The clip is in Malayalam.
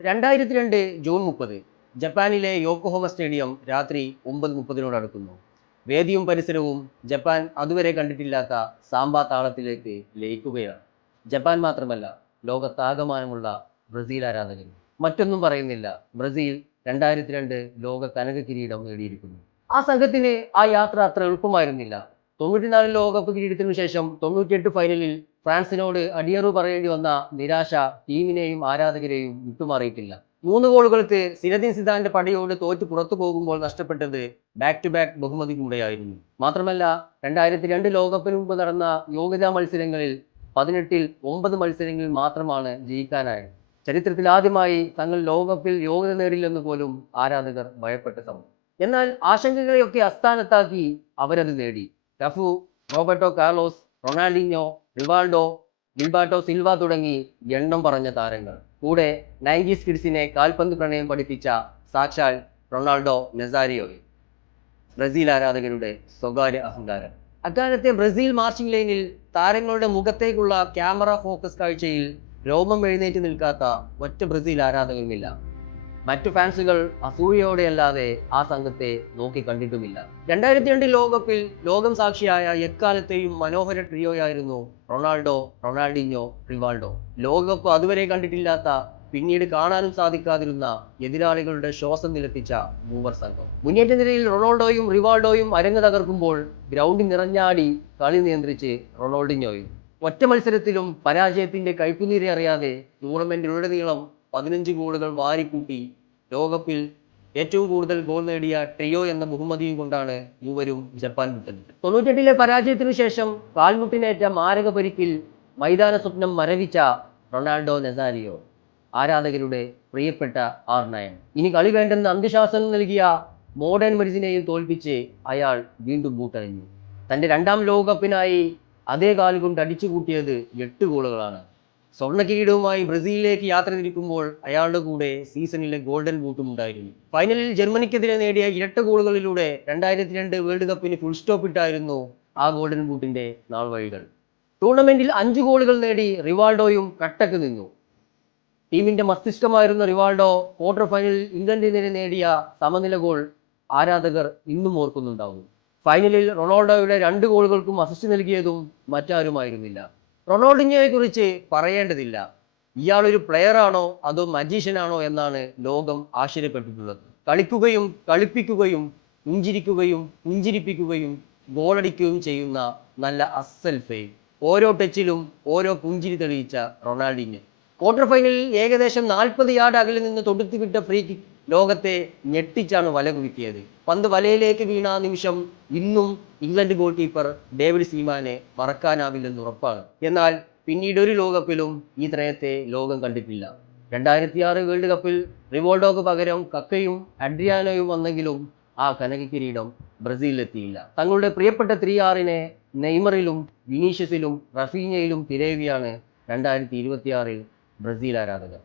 2002 ജൂൺ 30 ജപ്പാനിലെ യോക്കോഹോമ സ്റ്റേഡിയം രാത്രി 9:30 അടുക്കുന്നു. വേദിയും പരിസരവും ജപ്പാൻ അതുവരെ കണ്ടിട്ടില്ലാത്ത സാമ്പാ താളത്തിലേക്ക് ലയിക്കുകയാണ്. ജപ്പാൻ മാത്രമല്ല, ലോകത്താകമാനമുള്ള ബ്രസീൽ ആരാധകർ. മറ്റൊന്നും പറയുന്നില്ല, ബ്രസീൽ 2002 ലോക കനക കിരീടം നേടിയിരിക്കുന്നു. ആ സംഘത്തിന് ആ യാത്ര അത്ര എളുപ്പമായിരുന്നില്ല. 94 ലോകകപ്പ് കിരീടത്തിനു ശേഷം 98 ഫൈനലിൽ ഫ്രാൻസിനോട് അടിയറു പറയേണ്ടി വന്ന നിരാശ ടീമിനെയും ആരാധകരെയും വിട്ടുമാറിയിട്ടില്ല. 3 ഗോളുകൾക്ക് സിനദിൻ സിദാന്റെ പടയോട് തോറ്റു പുറത്തു പോകുമ്പോൾ നഷ്ടപ്പെട്ടത് ബാക്ക് ടു ബാക്ക് ബഹുമതി കൂടെയായിരുന്നു. മാത്രമല്ല, 2002 ലോകകപ്പിന് മുമ്പ് നടന്ന യോഗ്യതാ മത്സരങ്ങളിൽ 18-ൽ 9 മത്സരങ്ങളിൽ മാത്രമാണ് ജയിക്കാനായത്. ചരിത്രത്തിൽ ആദ്യമായി തങ്ങൾ ലോകകപ്പിൽ യോഗ്യത നേടില്ലെന്ന് പോലും ആരാധകർ ഭയപ്പെട്ട സമയം. എന്നാൽ ആശങ്കകളെയൊക്കെ അസ്ഥാനത്താക്കി അവരത് നേടി. ടഫു, Roberto Carlos, Ronaldinho, Rivaldo, Gilberto Silva തുടങ്ങി എണ്ണം പറഞ്ഞ താരങ്ങൾ. കൂടെ 90s കിഡ്സിനെ കാൽപന്ത് പ്രണയം പഠിപ്പിച്ച സാക്ഷാൽ റൊണാൾഡോ നസാരിയോയും. ബ്രസീൽ ആരാധകരുടെ സ്വകാര്യ അഹങ്കാരം. അക്കാലത്തെ ബ്രസീൽ മാർച്ചിംഗ് ലൈനിൽ താരങ്ങളുടെ മുഖത്തേക്കുള്ള ക്യാമറ ഫോക്കസ് കാഴ്ചയിൽ രോമം എഴുന്നേറ്റ് നിൽക്കാത്ത ഒറ്റ ബ്രസീൽ ആരാധകരുമില്ല. മറ്റു ഫാൻസുകൾ അസൂയയോടെയല്ലാതെ ആ സംഘത്തെ നോക്കി കണ്ടിട്ടുമില്ല. 2002 ലോകകപ്പിൽ ലോകം സാക്ഷിയായ എക്കാലത്തെയും മനോഹര ട്രിയോയായിരുന്നു റൊണാൾഡോ, റൊണാൾഡിഞ്ഞോ, റിവാൾഡോ. ലോകകപ്പ് അതുവരെ കണ്ടിട്ടില്ലാത്ത, പിന്നീട് കാണാനും സാധിക്കാതിരുന്ന എതിരാളികളുടെ ശ്വാസം നിലപ്പിച്ച മൂവർ സംഘം. മുന്നേറ്റ നിരയിൽ റൊണാൾഡോയും റിവാൾഡോയും അരങ്ങ് തകർക്കുമ്പോൾ ഗ്രൗണ്ടിൽ നിറഞ്ഞാടി കളി നിയന്ത്രിച്ച് റൊണാൾഡിഞ്ഞോയും. ഒറ്റ മത്സരത്തിലും പരാജയത്തിന്റെ കൈപ്പുനീരെ അറിയാതെ ടൂർണമെന്റിലുടനീളം 15 ഗോളുകൾ വാരിക്കൂട്ടി ലോകകപ്പിൽ ഏറ്റവും കൂടുതൽ ഗോൾ നേടിയ ട്രിയോ എന്ന ബഹുമതിയും കൊണ്ടാണ് മൂവരും ജപ്പാൻ വിട്ടത്. 98-ലെ പരാജയത്തിനു ശേഷം കാൽമുട്ടിനേറ്റ മാരക പരിക്കിൽ മൈതാന സ്വപ്നം മരവിച്ച റൊണാൾഡോ നസാരിയോ ആരാധകരുടെ പ്രിയപ്പെട്ട R9. ഇനി കളി വേണ്ടെന്ന് അന്ത്യശാസനം നൽകിയ മോഡേൺ മെഡിസിനെയും തോൽപ്പിച്ച് അയാൾ വീണ്ടും ബൂട്ടണിഞ്ഞു. തൻ്റെ 2ാം ലോകകപ്പിനായി അതേ കാലുകൊണ്ട് അടിച്ചു കൂട്ടിയത് 8 ഗോളുകളാണ്. സ്വർണ്ണ കിരീടവുമായി ബ്രസീലിലേക്ക് യാത്ര തിരിക്കുമ്പോൾ അയാളുടെ കൂടെ സീസണിലെ ഗോൾഡൻ ബൂട്ടും ഉണ്ടായിരുന്നു. ഫൈനലിൽ ജർമ്മനിക്കെതിരെ നേടിയ ഇരട്ട ഗോളുകളിലൂടെ 2002 വേൾഡ് കപ്പിന് ഫുൾ സ്റ്റോപ്പ് ഇട്ടായിരുന്നു ആ ഗോൾഡൻ ബൂട്ടിന്റെ നാൾവഴികൾ. ടൂർണമെന്റിൽ 5 ഗോളുകൾ നേടി റിവാൾഡോയും കട്ടക്ക് നിന്നു. ടീമിന്റെ മസ്തിഷ്കമായിരുന്ന റിവാൾഡോ ക്വാർട്ടർ ഫൈനലിൽ ഇംഗ്ലണ്ടിനെതിരെ നേടിയ സമനില ഗോൾ ആരാധകർ ഇന്നും ഓർക്കുന്നുണ്ടാവും. ഫൈനലിൽ റൊണാൾഡോയുടെ 2 ഗോളുകൾക്കും അസിസ്റ്റ് നൽകിയതും മറ്റാരുമായിരുന്നില്ല. റൊണാൾഡിഞ്ഞോയെ കുറിച്ച് പറയേണ്ടതില്ല. ഇയാളൊരു പ്ലെയറാണോ അതോ മജീഷ്യനാണോ എന്നാണ് ലോകം ആശ്ചര്യപ്പെട്ടിട്ടുള്ളത്. കളിക്കുകയും കളിപ്പിക്കുകയും പുഞ്ചിരിക്കുകയും പുഞ്ചിരിപ്പിക്കുകയും ഗോളടിക്കുകയും ചെയ്യുന്ന നല്ല അസ്സൽ ഫെയിം. ഓരോ ടച്ചിലും ഓരോ പുഞ്ചിരി തെളിയിച്ച റൊണാൾഡിഞ്ഞോ. ക്വാർട്ടർ ഫൈനലിൽ ഏകദേശം 40 യാർഡ് അകലിൽ നിന്ന് തൊടുത്തുവിട്ട ഫ്രീ കിക്ക് ലോകത്തെ ഞെട്ടിച്ചാണ് വല കുലുക്കിയത്. പന്ത് വലയിലേക്ക് വീണ നിമിഷം ഇന്നും ഇംഗ്ലണ്ട് ഗോൾ കീപ്പർ ഡേവിഡ് സീമാനെ മറക്കാനാവില്ലെന്ന് ഉറപ്പാണ്. എന്നാൽ പിന്നീട് ഒരു ലോകകപ്പിലും ഈ ത്രയത്തെ ലോകം കണ്ടിട്ടില്ല. 2006 വേൾഡ് കപ്പിൽ റിവാൾഡോക്ക് പകരം കക്കയും അഡ്രിയാനോയും വന്നെങ്കിലും ആ കനക കിരീടം ബ്രസീലിലെത്തിയില്ല. തങ്ങളുടെ പ്രിയപ്പെട്ട 3R-നെ നെയ്മറിലും വിനീഷ്യസിലും റഫീഞ്ഞയിലും തിരയുകയാണ് 2026-ൽ ബ്രസീൽ ആരാധകർ.